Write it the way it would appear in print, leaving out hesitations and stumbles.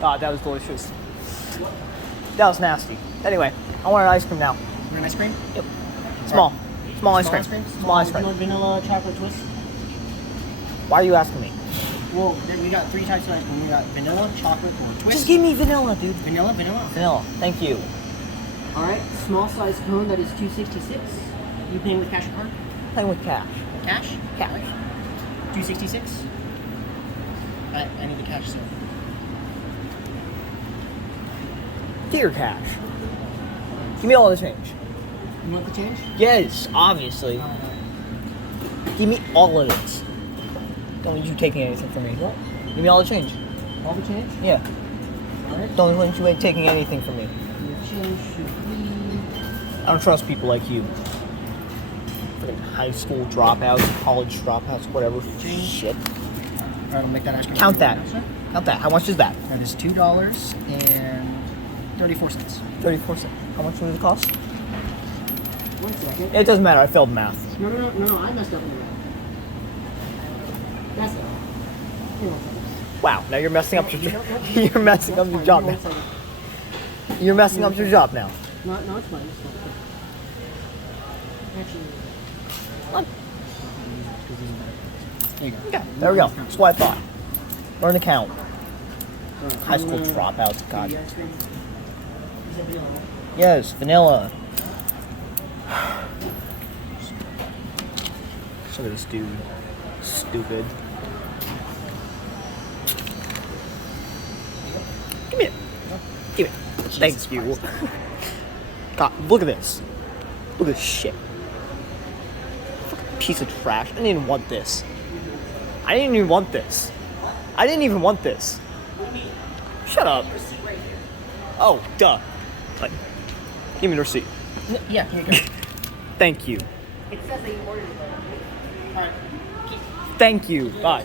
God, that was delicious. That was nasty. Anyway, I want an ice cream now. You want ice cream? Yep. Small. Small ice cream. Small ice You cream. want vanilla chocolate twist? Why are you asking me? Well, we got 3 types of ice cream. We got vanilla, chocolate, or twist. Just give me vanilla, dude. Vanilla. Vanilla. Thank you. All right, small size cone that is $2.66. You paying with cash or card? Playing with cash. Cash? Cash. $2.66. I need the cash, sir. Dear cash. Give me all the change. You want the change? Yes, obviously. Give me all of it. Don't need you taking anything from me. What? Give me all the change. All the change? Yeah. All right. Don't want you taking anything from me. Your change should be... I don't trust people like you. Freaking high school dropouts, college dropouts, whatever. Shit. All right, I'll make that ice cream. Count that. Now, sir. Count that. How much is that? That is $2.34. 34 cents. How much would it cost? 1 second. It doesn't matter. I failed math. No, I messed up in the math. That's it. Give me 1 second. Wow. Now you're messing up your No, you're messing up your job Give me now. 1 second. You're messing up your job now. No, it's fine. It's fine. Actually... What? There you go. Okay. There we go. That's what I thought. Learn to count. Alright, High school I'm gonna- dropouts. God. the ice cream. Is it vanilla? Yes, vanilla. Look at this dude. Stupid. Give me it. Give it. Thank you. God, look at this. Look at this shit. Fucking piece of trash. I didn't even want this. I didn't even want this. I didn't even want this. Shut up. Oh, duh. Like, give me the receipt. Yeah, here you go. Thank you. It says that you ordered it. Alright. Thank you. Bye.